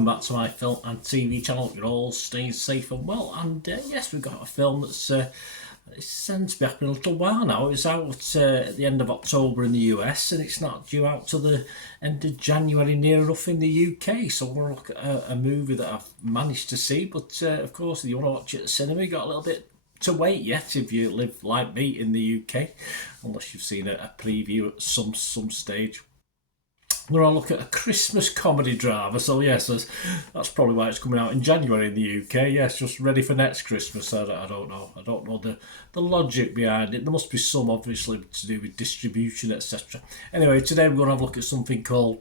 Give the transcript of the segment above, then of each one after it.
welcome back to my film and TV channel. You're all staying safe and well, and yes, we've got a film that's it's tends to be happening a little while now. It was out at the end of October in the US, and it's not due out to the end of January near enough in the UK. So we're looking at a movie that I've managed to see, but of course, if you want to watch it at the cinema, you've got a little bit to wait yet if you live like me in the UK, unless you've seen a preview at some stage. We're all looking at a Christmas comedy drama, so yes, that's probably why it's coming out in January in the UK. Yes, just ready for next Christmas. I don't know the logic behind it. There must be some, obviously, to do with distribution, etc. Anyway, today we're going to have a look at something called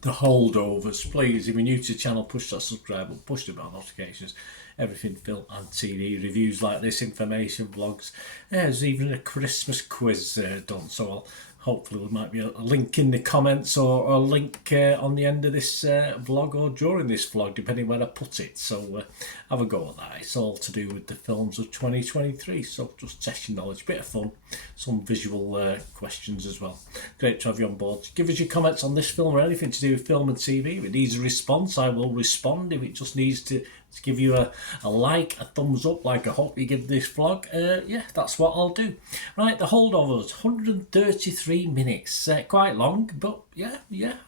The Holdovers. Please, if you're new to the channel, push that subscribe button, push the bell notifications. Everything film and TV, reviews like this, information, vlogs. There's even a Christmas quiz done, so I'll hopefully there might be a link in the comments or a link on the end of this vlog or during this vlog, depending where I put it. So have a go at that. It's all to do with the films of 2023. So just test your knowledge, bit of fun, some visual questions as well. Great to have you on board. Give us your comments on this film or anything to do with film and TV. If it needs a response, I will respond. If it just needs to give you a like, a thumbs up, like I hope you give this vlog, yeah, that's what I'll do. Right, The Holdovers, 133 minutes, quite long, but yeah,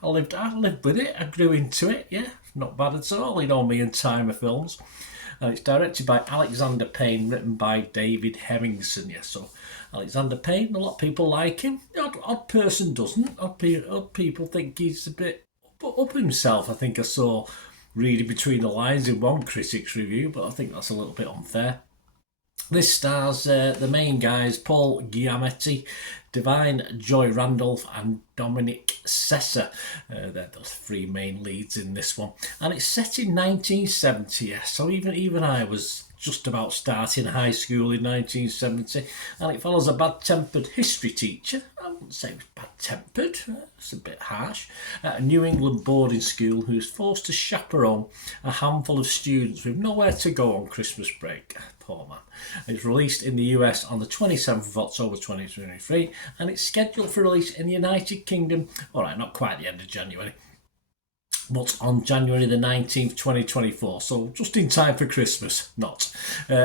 I lived with it, I grew into it, yeah, not bad at all, you know me and timer films. And it's directed by Alexander Payne, written by David Hemmingson, yeah, so Alexander Payne, a lot of people like him, odd person doesn't, odd people think he's a bit up himself. I think I saw reading between the lines in one critic's review, but I think that's a little bit unfair. This stars the main guys, Paul Giamatti, Divine Joy Randolph and Dominic Sessa. They're the three main leads in this one. And it's set in 1970, yeah, so even I was just about starting high school in 1970, and it follows a bad-tempered history teacher. I wouldn't say it was bad-tempered, it's a bit harsh, at a New England boarding school who's forced to chaperone a handful of students with nowhere to go on Christmas break. Poor man. It's released in the US on the 27th of October 2023, and it's scheduled for release in the United Kingdom, alright, not quite the end of January, but on January the 19th, 2024, so just in time for Christmas, not.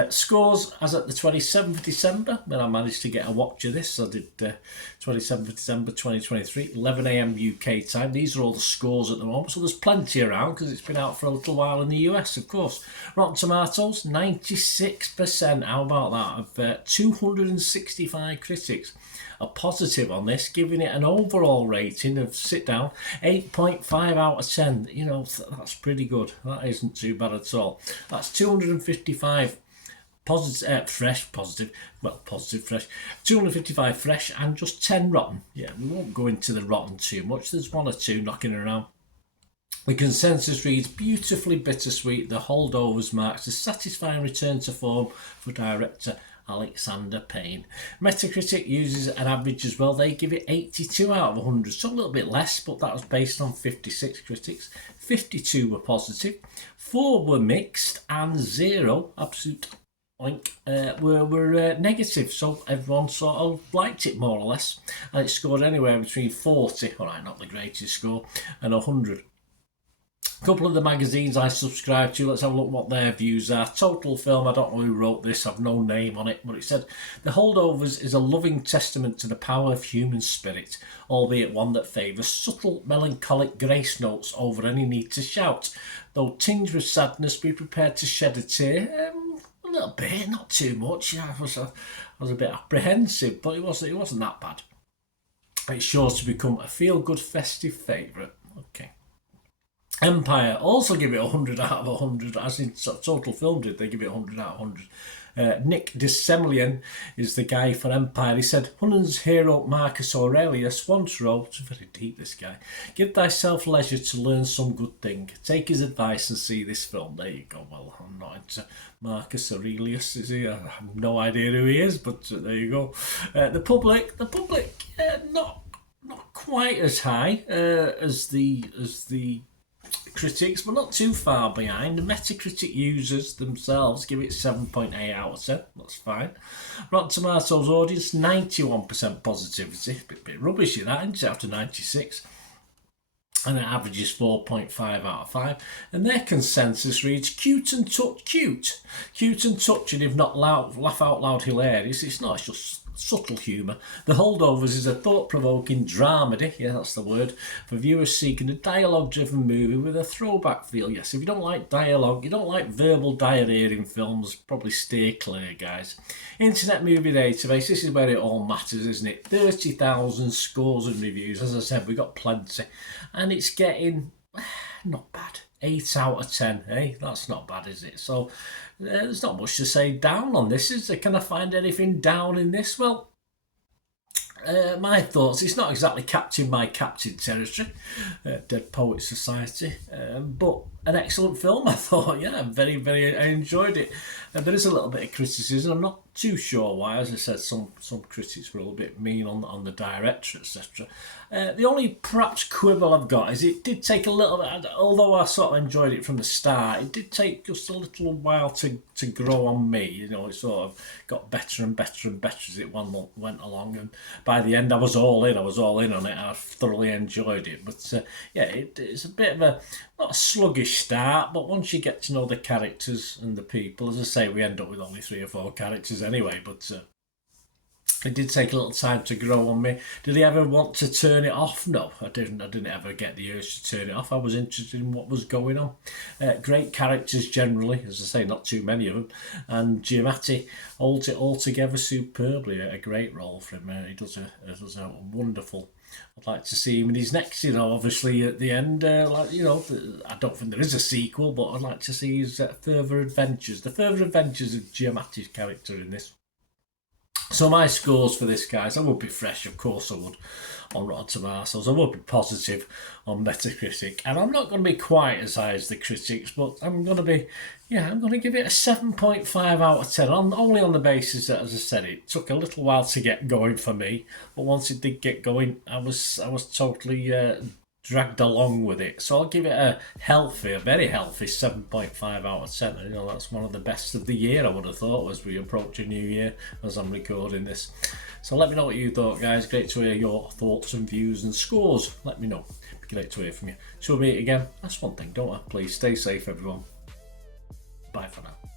Scores as at the 27th of December, when I managed to get a watch of this. I did 27th of December 2023, 11 AM UK time. These are all the scores at the moment, so there's plenty around because it's been out for a little while in the US, of course. Rotten Tomatoes, 96%, how about that, of 265 critics. A positive on this, giving it an overall rating of, sit down, 8.5 out of 10. You know, that's pretty good. That isn't too bad at all. That's 255 positive, fresh, 255 fresh and just 10 rotten. Yeah, we won't go into the rotten too much. There's one or two knocking around. The consensus reads, beautifully bittersweet, The Holdovers marks a satisfying return to form for director Alexander Payne. Metacritic uses an average as well. They give it 82 out of 100, so a little bit less, but that was based on 56 critics. 52 were positive, 4 were mixed, and 0, absolute oink, were negative. So everyone sort of liked it more or less, and it scored anywhere between 40, alright, not the greatest score, and 100. A couple of the magazines I subscribe to, let's have a look what their views are. Total Film, I don't know who wrote this, I've no name on it, but it said, The Holdovers is a loving testament to the power of human spirit, albeit one that favours subtle, melancholic grace notes over any need to shout. Though tinged with sadness, be prepared to shed a tear. A little bit, not too much. I was a bit apprehensive, but it wasn't that bad. It's sure to become a feel-good festive favourite. Okay. Empire also give it 100 out of 100, as in Total Film did. They give it 100 out of 100. Nick DeSemelian is the guy for Empire. He said, Hunan's hero Marcus Aurelius once wrote, very deep this guy, give thyself leisure to learn some good thing. Take his advice and see this film. There you go. Well, I'm not into Marcus Aurelius, is he? I have no idea who he is, but there you go. The public, not quite as high as the critics, but not too far behind. The Metacritic users themselves give it 7.8 out of 10. That's fine. Rotten Tomatoes audience, 91% positivity. Bit rubbishy that, isn't it, after 96? and it averages 4.5 out of 5, and their consensus reads cute and touching, if not loud, laugh out loud hilarious. It's not, it's just subtle humour. The Holdovers is a thought-provoking dramedy, yeah, that's the word, for viewers seeking a dialogue-driven movie with a throwback feel. Yes, if you don't like dialogue, you don't like verbal diarrhea in films, probably steer clear, guys. Internet Movie Database, this is where it all matters, isn't it? 30,000 scores and reviews. As I said, we got plenty, and it's getting not bad. 8 out of 10, eh? That's not bad, is it? So there's not much to say down on this, is there? Can I find anything down in this? Well, my thoughts, it's not exactly capturing my captain territory, Dead Poets Society, but an excellent film, I thought. Yeah, I enjoyed it. There is a little bit of criticism. I'm not too sure why. As I said, some critics were a little bit mean on the director, etc. The only perhaps quibble I've got is it did take a little bit, although I sort of enjoyed it from the start, it did take just a little while to grow on me. You know, it sort of got better and better as it went along, and by the end I was all in on it. I thoroughly enjoyed it. But yeah, it's a bit of a, not a sluggish start, but once you get to know the characters and the people, as I say, we end up with only 3 or 4 characters anyway, but it did take a little time to grow on me. Did I ever want to turn it off? No, I didn't ever get the urge to turn it off. I was interested in what was going on. Great characters generally, as I say, not too many of them. And Giamatti holds it all together superbly. A great role for him. He does a wonderful. I'd like to see him in his next, obviously at the end, I don't think there is a sequel, but I'd like to see his further adventures. The further adventures of Giamatti's character in this. So my scores for this, guys, I would be fresh, of course I would, on Rotten Tomatoes. I would be positive on Metacritic. And I'm not going to be quite as high as the critics, but I'm going to give it a 7.5 out of 10, only on the basis that, as I said, it took a little while to get going for me. But once it did get going, I was totally dragged along with it. So I'll give it a very healthy 7.5 out of 10. That's one of the best of the year, I would have thought, as we approach a new year as I'm recording this. So let me know what you thought, guys. Great to hear your thoughts and views and scores. Let me know. Great to hear from you. Till we meet again, that's one thing, don't I? Please stay safe, everyone. Bye for now.